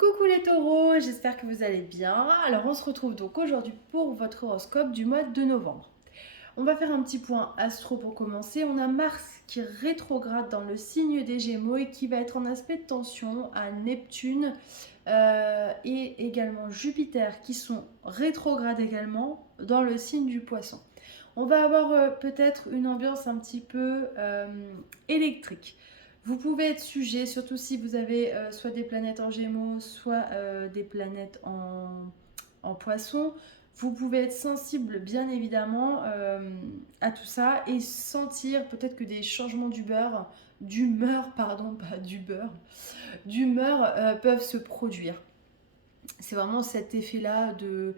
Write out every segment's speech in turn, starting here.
Coucou les taureaux, j'espère que vous allez bien. Alors on se retrouve donc aujourd'hui pour votre horoscope du mois de novembre. On va faire un petit point astro pour commencer. On a Mars qui rétrograde dans le signe des Gémeaux et qui va être en aspect de tension à Neptune et également Jupiter qui sont rétrogrades également dans le signe du Poisson. On va avoir peut-être une ambiance un petit peu électrique. Vous pouvez être sujet, surtout si vous avez soit des planètes en Gémeaux, soit des planètes en Poisson. Vous pouvez être sensible, bien évidemment, à tout ça et sentir peut-être que des changements d'humeur, pardon, pas du beurre, d'humeur peuvent se produire. C'est vraiment cet effet-là de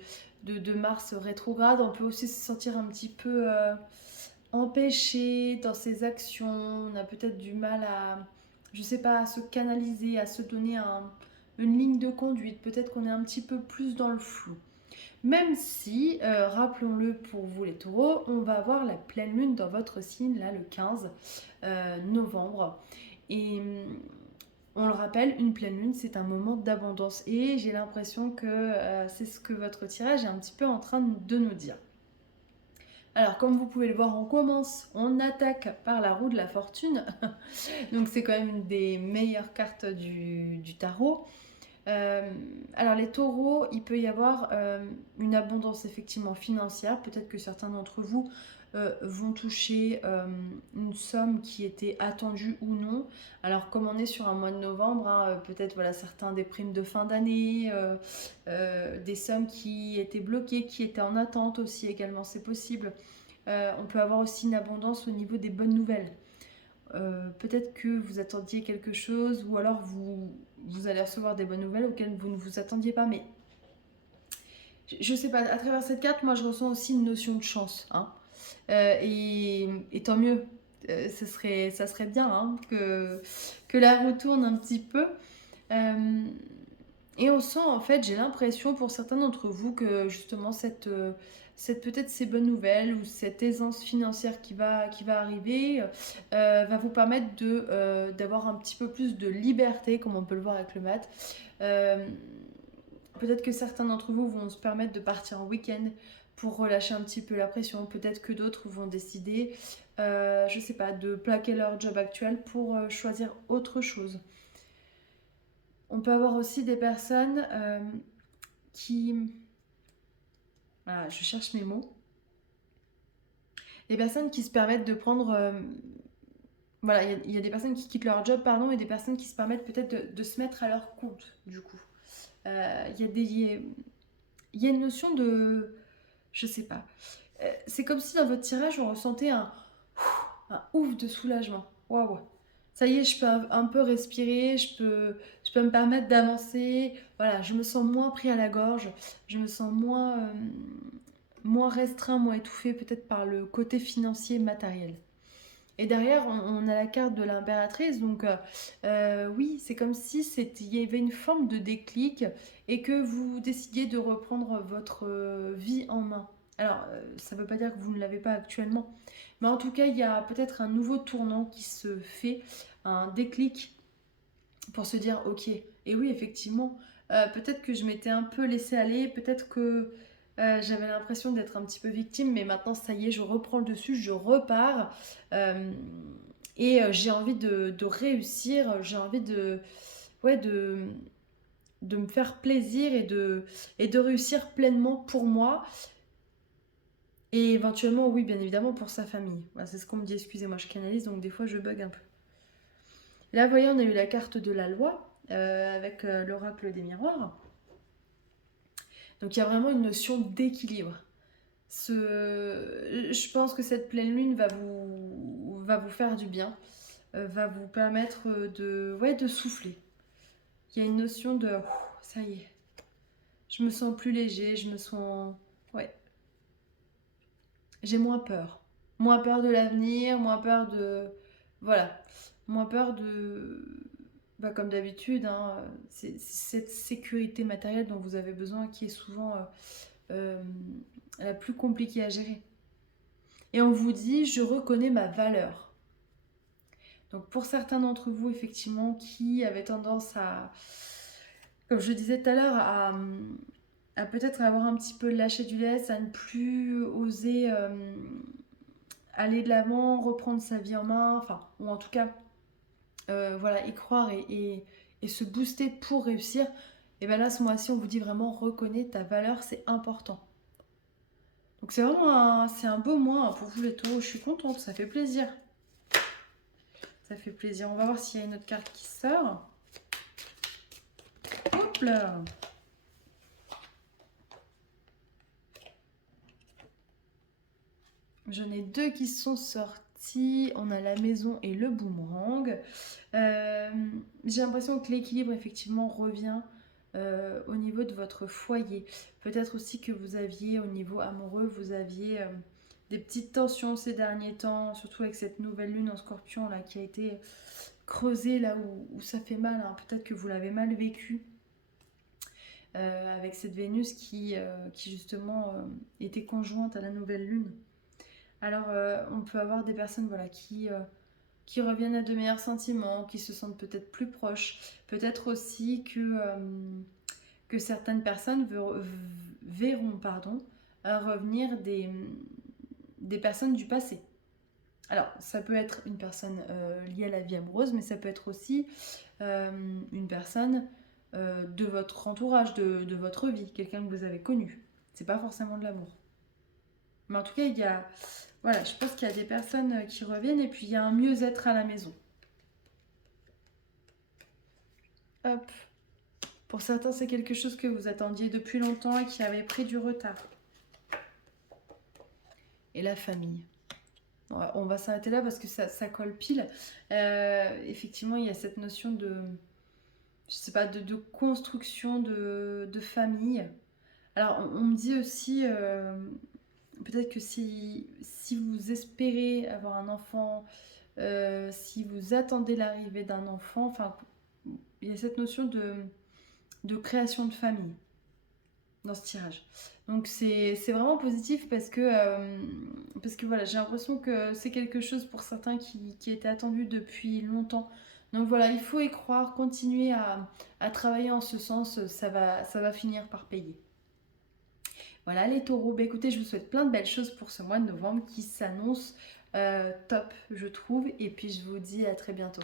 Mars rétrograde. On peut aussi se sentir un petit peu empêché dans ses actions. On a peut-être du mal à, je sais pas, à se canaliser, à se donner une ligne de conduite. Peut-être qu'on est un petit peu plus dans le flou. Même si, rappelons-le pour vous les taureaux, on va avoir la pleine lune dans votre signe, là, le 15 novembre. Et on le rappelle, une pleine lune, c'est un moment d'abondance. Et j'ai l'impression que c'est ce que votre tirage est un petit peu en train de nous dire. Alors, comme vous pouvez le voir, on attaque par la roue de la fortune. Donc, c'est quand même une des meilleures cartes du tarot. Alors les taureaux, il peut y avoir une abondance effectivement financière. Peut-être que certains d'entre vous vont toucher une somme qui était attendue ou non. Alors comme on est sur un mois de novembre, hein, peut-être voilà, certains des primes de fin d'année, des sommes qui étaient bloquées, qui étaient en attente aussi également, c'est possible. On peut avoir aussi une abondance au niveau des bonnes nouvelles. Peut-être que vous attendiez quelque chose ou alors vous allez recevoir des bonnes nouvelles auxquelles vous ne vous attendiez pas. Mais je sais pas, à travers cette carte, moi je ressens aussi une notion de chance. Hein. Et tant mieux. Ça serait bien hein, que la roue tourne un petit peu. Euh, et on sent en fait, j'ai l'impression pour certains d'entre vous que justement cette peut-être ces bonnes nouvelles ou cette aisance financière qui va arriver va vous permettre d'avoir un petit peu plus de liberté, comme on peut le voir avec le mat. Euh, Peut-être que certains d'entre vous vont se permettre de partir en week-end pour relâcher un petit peu la pression. Peut-être que d'autres vont décider, je sais pas, de plaquer leur job actuel pour choisir autre chose. On peut avoir aussi des personnes qui... Voilà, je cherche mes mots. Des personnes qui se permettent de prendre... voilà, il y a des personnes qui quittent leur job, pardon, et des personnes qui se permettent peut-être de se mettre à leur compte, du coup. Il y a une notion de... Je sais pas. C'est comme si dans votre tirage, on ressentait un ouf de soulagement. Waouh! Ça y est, je peux un peu respirer, je peux me permettre d'avancer. Voilà, je me sens moins pris à la gorge, je me sens moins restreint, moins étouffé peut-être par le côté financier matériel. Et derrière, on a la carte de l'impératrice, donc oui, c'est comme si il y avait une forme de déclic et que vous décidiez de reprendre votre vie en main. Alors, ça ne veut pas dire que vous ne l'avez pas actuellement, mais en tout cas, il y a peut-être un nouveau tournant qui se fait, un déclic pour se dire, ok, et oui, effectivement, peut-être que je m'étais un peu laissé aller, peut-être que j'avais l'impression d'être un petit peu victime, mais maintenant, ça y est, je reprends le dessus, je repars. Euh, j'ai envie de réussir, j'ai envie ouais, de me faire plaisir et de réussir pleinement pour moi. Et éventuellement, oui, bien évidemment, pour sa famille. Voilà, c'est ce qu'on me dit, excusez-moi, je canalise, donc des fois je bug un peu. Là, vous voyez, on a eu la carte de la loi avec l'oracle des miroirs. Donc il y a vraiment une notion d'équilibre. Je pense que cette pleine lune va vous faire du bien, va vous permettre ouais, de souffler. Il y a une notion de ça y est, je me sens plus léger, je me sens. Ouais, j'ai moins peur. Moins peur de l'avenir, moins peur de. Voilà, moins peur de. Bah, comme d'habitude, hein, c'est cette sécurité matérielle dont vous avez besoin qui est souvent euh, la plus compliquée à gérer. Et on vous dit, je reconnais ma valeur. Donc pour certains d'entre vous, effectivement, qui avaient tendance à, comme je disais tout à l'heure, à peut-être avoir un petit peu lâché du lest, à ne plus oser aller de l'avant, reprendre sa vie en main, enfin, ou en tout cas, voilà, y croire et se booster pour réussir. Et bien là, ce mois-ci, on vous dit vraiment, reconnais ta valeur, c'est important. Donc c'est vraiment c'est un beau mois hein, pour vous les taureaux, je suis contente, ça fait plaisir. Ça fait plaisir. On va voir s'il y a une autre carte qui sort. Hop là! J'en ai deux qui sont sortis. On a la maison et le boomerang. J'ai l'impression que l'équilibre effectivement revient au niveau de votre foyer. Peut-être aussi que vous aviez au niveau amoureux, vous aviez des petites tensions ces derniers temps, surtout avec cette nouvelle lune en scorpion là qui a été creusée là où ça fait mal. Hein. Peut-être que vous l'avez mal vécu. Avec cette Vénus qui justement était conjointe à la nouvelle lune. Alors on peut avoir des personnes voilà, qui reviennent à de meilleurs sentiments, qui se sentent peut-être plus proches. Peut-être aussi que certaines personnes verront revenir des personnes du passé. Alors ça peut être une personne liée à la vie amoureuse, mais ça peut être aussi une personne de votre entourage, de votre vie, quelqu'un que vous avez connu. C'est pas forcément de l'amour. Mais en tout cas, voilà, je pense qu'il y a des personnes qui reviennent et puis il y a un mieux-être à la maison. Hop. Pour certains, c'est quelque chose que vous attendiez depuis longtemps et qui avait pris du retard. Et la famille. On va s'arrêter là parce que ça colle pile. Effectivement, il y a cette notion de, je sais pas, de construction de famille. Alors, on me dit aussi, peut-être que si vous espérez avoir un enfant, si vous attendez l'arrivée d'un enfant, enfin, il y a cette notion de création de famille dans ce tirage. Donc c'est vraiment positif parce que voilà, j'ai l'impression que c'est quelque chose pour certains qui a été attendu depuis longtemps. Donc voilà, il faut y croire, continuer à travailler en ce sens, ça va finir par payer. Voilà les taureaux, bah, écoutez, je vous souhaite plein de belles choses pour ce mois de novembre qui s'annonce top, je trouve. Et puis je vous dis à très bientôt.